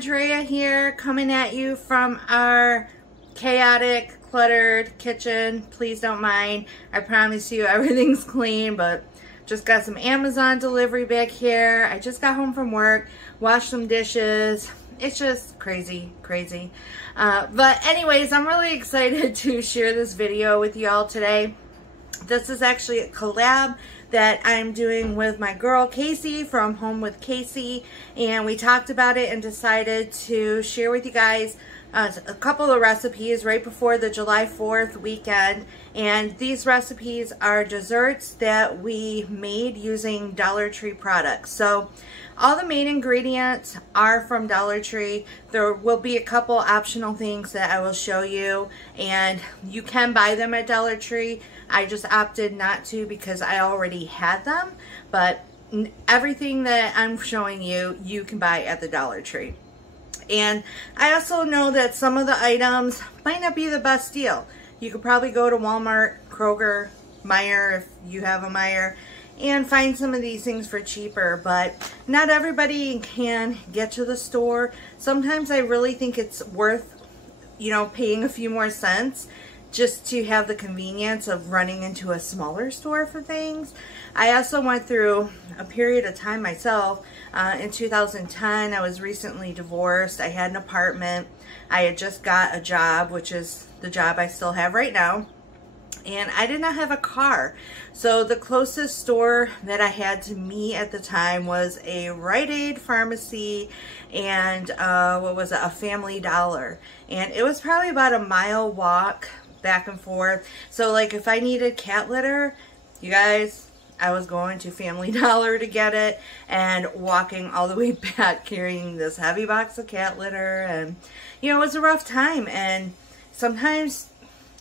Andrea here, coming at you from our chaotic, cluttered kitchen. Please don't mind. I promise you everything's clean, but just got some Amazon delivery back here. I just got home from work, washed some dishes. It's just crazy. But anyways, I'm really excited to share this video with y'all today. This is actually a collab that I'm doing with my girl Casey from Home with Casey, and we talked about it and decided to share with you guys a couple of recipes right before the July 4th weekend. And these recipes are desserts that we made using Dollar Tree products. So all the main ingredients are from Dollar Tree. There will be a couple optional things that I will show you, and you can buy them at Dollar Tree. I just opted not to because I already had them, but everything that I'm showing you, you can buy at the Dollar Tree. And I also know that some of the items might not be the best deal. You could probably go to Walmart, Kroger, Meijer, if you have a Meijer, and find some of these things for cheaper, but not everybody can get to the store. Sometimes I really think it's worth, you know, paying a few more cents just to have the convenience of running into a smaller store for things. I also went through a period of time myself. In 2010, I was recently divorced. I had an apartment. I had just got a job, which is the job I still have right now. And I did not have a car. So the closest store that I had to me at the time was a Rite Aid pharmacy and what was it, a Family Dollar. And it was probably about a mile walk back and forth. So like if I needed cat litter, you guys, I was going to Family Dollar to get it and walking all the way back carrying this heavy box of cat litter. And you know, it was a rough time, and sometimes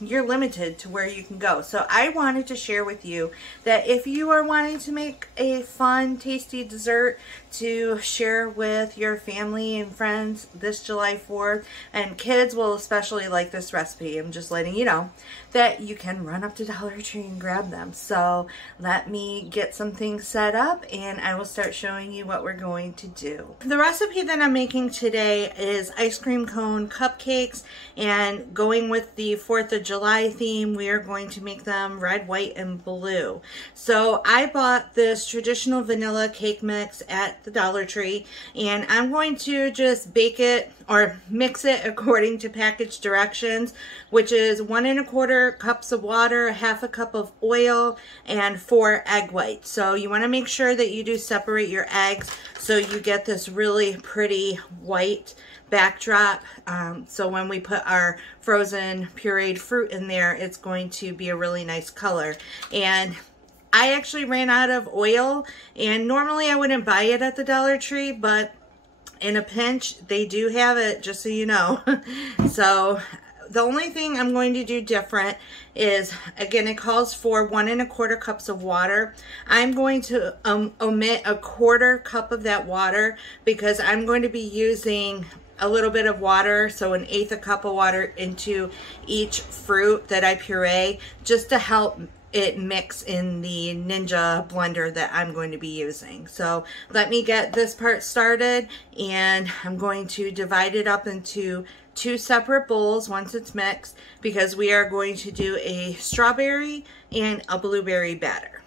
you're limited to where you can go. So I wanted to share with you that if you are wanting to make a fun, tasty dessert to share with your family and friends this July 4th, and kids will especially like this recipe, I'm just letting you know that you can run up to Dollar Tree and grab them. So let me get some things set up and I will start showing you what we're going to do. The recipe that I'm making today is ice cream cone cupcakes, and going with the 4th of July theme, we are going to make them red, white, and blue. So I bought this traditional vanilla cake mix at the Dollar Tree, and I'm going to just bake it or mix it according to package directions, which is 1 1/4 cups of water, 1/2 cup of oil, and 4 egg whites. So you want to make sure that you do separate your eggs so you get this really pretty white backdrop. So when we put our frozen pureed fruit in there, it's going to be a really nice color. And I actually ran out of oil, and normally I wouldn't buy it at the Dollar Tree, but in a pinch they do have it, just so you know. So the only thing I'm going to do different is, again, it calls for 1 1/4 cups of water. I'm going to omit 1/4 cup of that water because I'm going to be using a little bit of water, so 1/8 cup of water into each fruit that I puree, just to help it mix in the Ninja blender that I'm going to be using. So let me get this part started, and I'm going to divide it up into 2 separate bowls once it's mixed, because we are going to do a strawberry and a blueberry batter.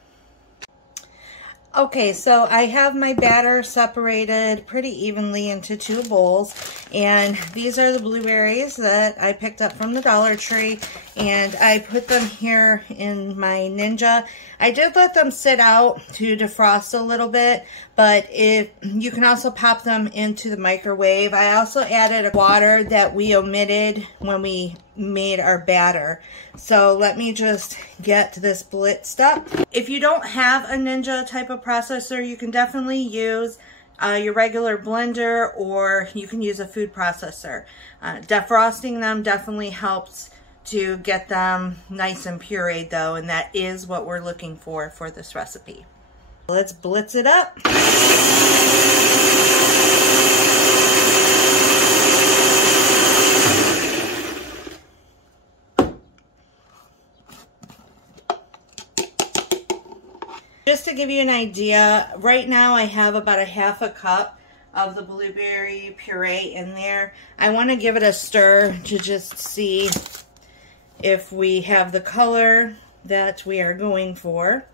Okay, so I have my batter separated pretty evenly into 2 bowls, and these are the blueberries that I picked up from the Dollar Tree, and I put them here in my Ninja. I did let them sit out to defrost a little bit, but if you can also pop them into the microwave. I also added water that we omitted when we made our batter. So let me just get this blitzed up. If you don't have a Ninja type of processor, you can definitely use your regular blender, or you can use a food processor. Defrosting them definitely helps to get them nice and pureed though, and that is what we're looking for this recipe. Let's blitz it up. Just to give you an idea, right now I have about 1/2 cup of the blueberry puree in there. I want to give it a stir to just see if we have the color that we are going for.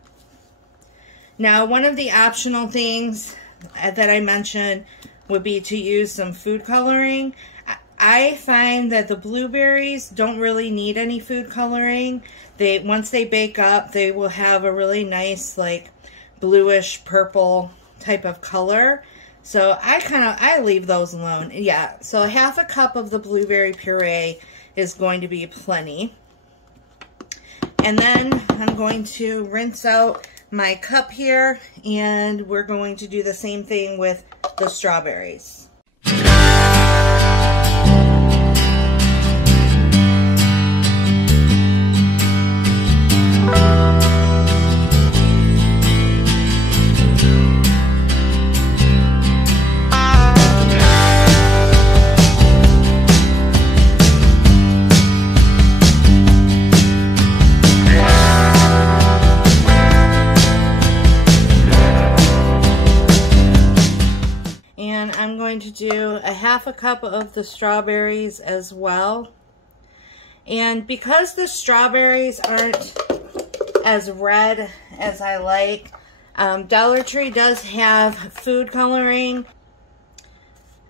Now, one of the optional things that I mentioned would be to use some food coloring. I find that the blueberries don't really need any food coloring. Once they bake up, they will have a really nice, like, bluish purple type of color. So I leave those alone. Yeah, so 1/2 cup of the blueberry puree is going to be plenty. And then I'm going to rinse out my cup here, and we're going to do the same thing with the strawberries. To do 1/2 cup of the strawberries as well. And because the strawberries aren't as red as I like, Dollar Tree does have food coloring.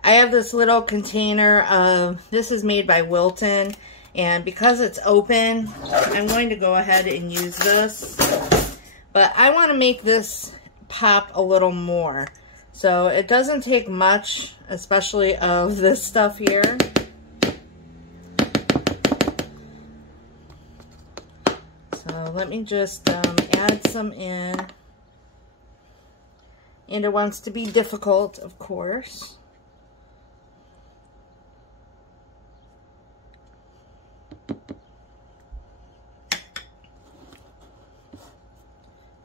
I have this little container of, this is made by Wilton, and because it's open, I'm going to go ahead and use this. But I want to make this pop a little more. So it doesn't take much, especially of this stuff here. So let me just add some in. And it wants to be difficult, of course.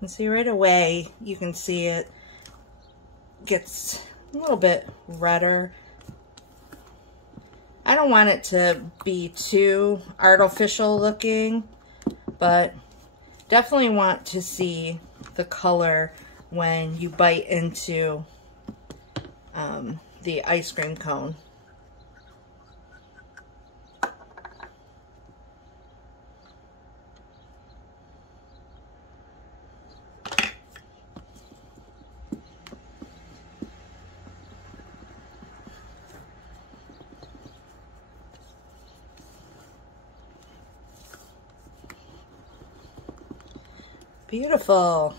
And see right away, you can see it gets a little bit redder. I don't want it to be too artificial looking, but definitely want to see the color when you bite into the ice cream cone. Beautiful.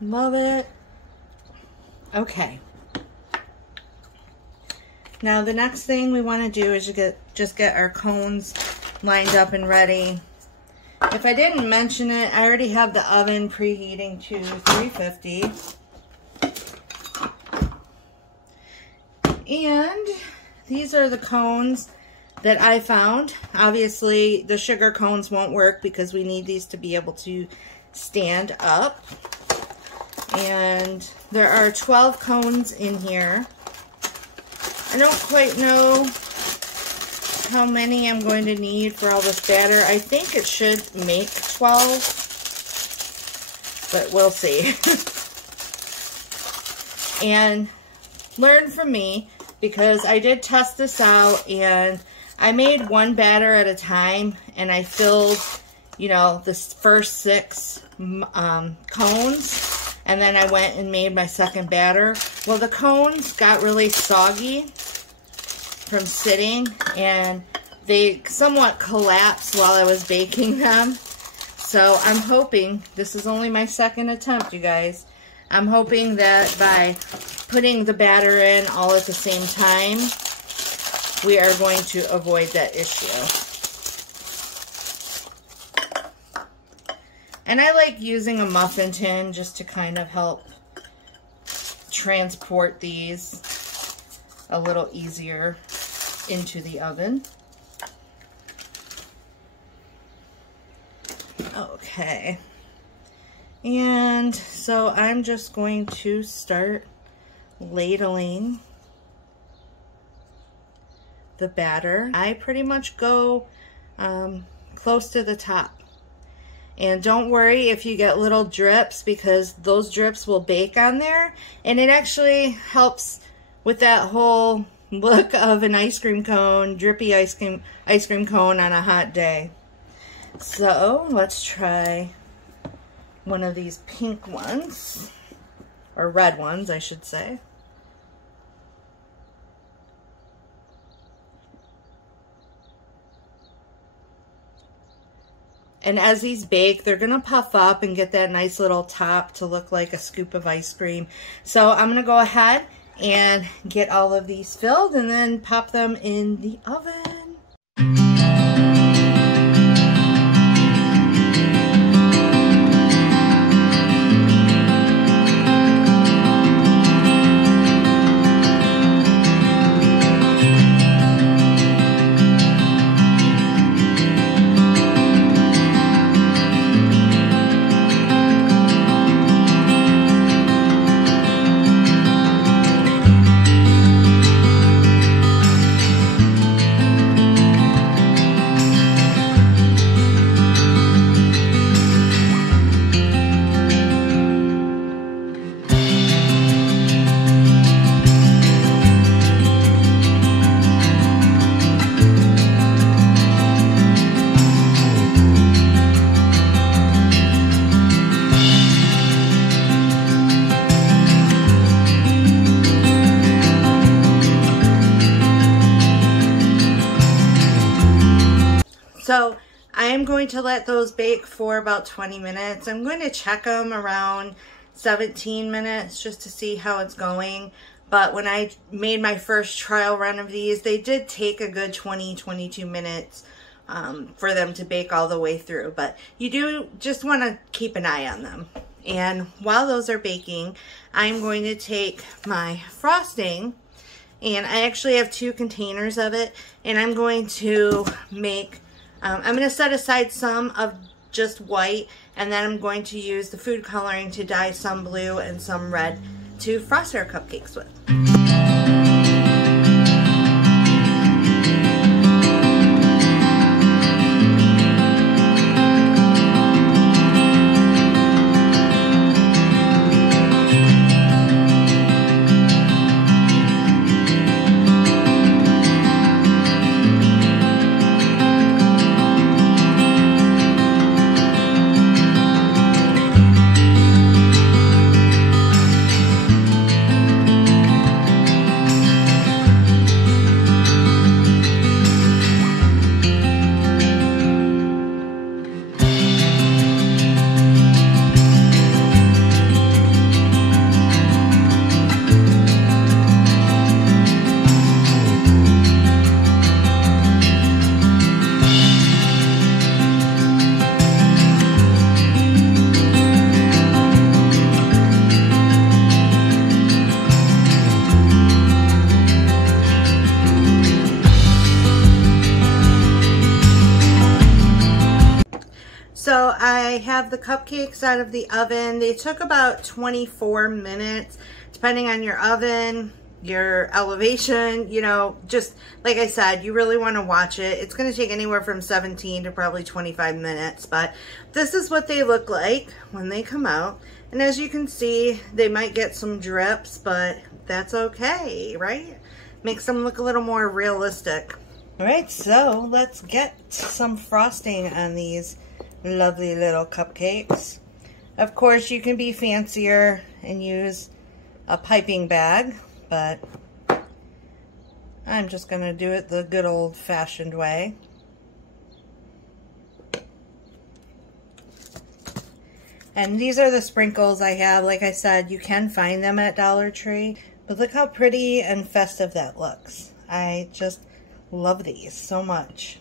Love it. Okay. Now the next thing we want to do is just get our cones lined up and ready. If I didn't mention it, I already have the oven preheating to 350. And these are the cones that I found. Obviously, the sugar cones won't work because we need these to be able to stand up. And there are 12 cones in here. I don't quite know how many I'm going to need for all this batter. I think it should make 12, but we'll see. And learn from me, because I did test this out and I made one batter at a time, and I filled, you know, the first 6 cones, and then I went and made my second batter. Well, the cones got really soggy from sitting, and they somewhat collapsed while I was baking them. So I'm hoping, this is only my second attempt, you guys, I'm hoping that by putting the batter in all at the same time, we are going to avoid that issue. And I like using a muffin tin just to kind of help transport these a little easier into the oven. Okay. And so I'm just going to start ladling the batter. I pretty much go close to the top. And don't worry if you get little drips, because those drips will bake on there. And it actually helps with that whole look of an ice cream cone, drippy ice cream cone on a hot day. So let's try one of these pink ones, or red ones, I should say. And as these bake, they're gonna puff up and get that nice little top to look like a scoop of ice cream. So I'm gonna go ahead and get all of these filled and then pop them in the oven. So I am going to let those bake for about 20 minutes. I'm going to check them around 17 minutes just to see how it's going. But when I made my first trial run of these, they did take a good 20-22 minutes for them to bake all the way through. But you do just want to keep an eye on them. And while those are baking, I'm going to take my frosting, and I actually have 2 containers of it, and I'm going to make I'm going to set aside some of just white, and then I'm going to use the food coloring to dye some blue and some red to frost our cupcakes with. So I have the cupcakes out of the oven. They took about 24 minutes, depending on your oven, your elevation, you know, just like I said, you really want to watch it. It's going to take anywhere from 17 to probably 25 minutes, but this is what they look like when they come out. And as you can see, they might get some drips, but that's okay, right? Makes them look a little more realistic. All right, so let's get some frosting on these lovely little cupcakes. Of course, you can be fancier and use a piping bag, but I'm just going to do it the good old-fashioned way. And these are the sprinkles I have. Like I said, you can find them at Dollar Tree, but look how pretty and festive that looks. I just love these so much.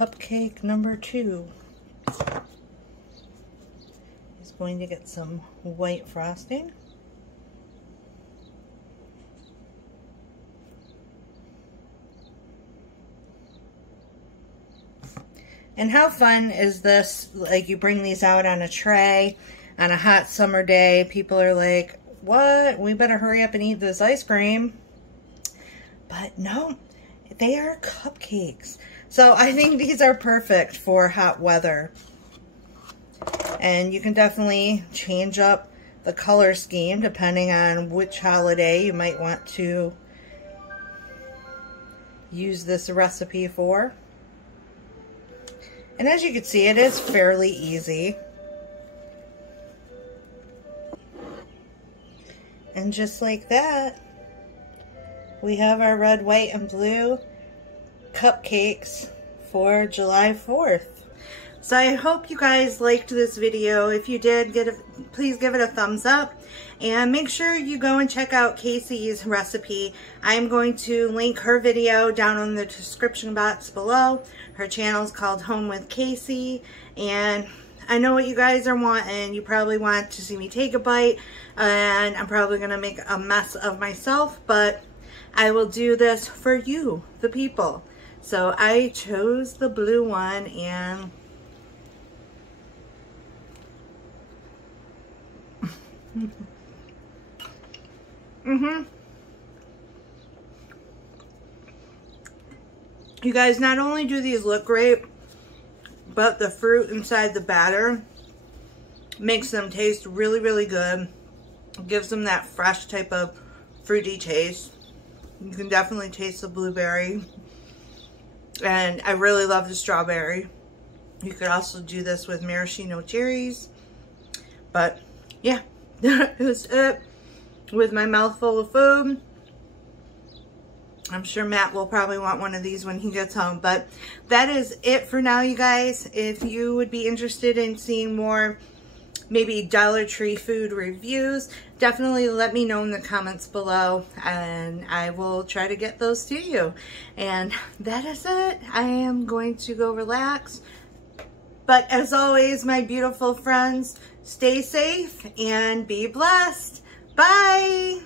Cupcake number 2 is going to get some white frosting. And how fun is this? Like, you bring these out on a tray on a hot summer day. People are like, what? We better hurry up and eat this ice cream. But no, they are cupcakes. So I think these are perfect for hot weather. And you can definitely change up the color scheme depending on which holiday you might want to use this recipe for. And as you can see, it is fairly easy. And just like that, we have our red, white, and blue cupcakes for July 4th. So I hope you guys liked this video. If you did, please give it a thumbs up. And make sure you go and check out Casey's recipe. I'm going to link her video down in the description box below. Her channel is called Home with Casey. And I know what you guys are wanting. You probably want to see me take a bite. And I'm probably going to make a mess of myself. But I will do this for you, the people. So I chose the blue one, and you guys, not only do these look great, but the fruit inside the batter makes them taste really, really good. It gives them that fresh type of fruity taste. You can definitely taste the blueberry. And I really love the strawberry. You could also do this with maraschino cherries. But yeah, that is it with my mouthful of food. I'm sure Matt will probably want one of these when he gets home. But that is it for now, you guys. If you would be interested in seeing more maybe Dollar Tree food reviews, definitely let me know in the comments below, and I will try to get those to you. And that is it. I am going to go relax. But as always, my beautiful friends, stay safe and be blessed. Bye.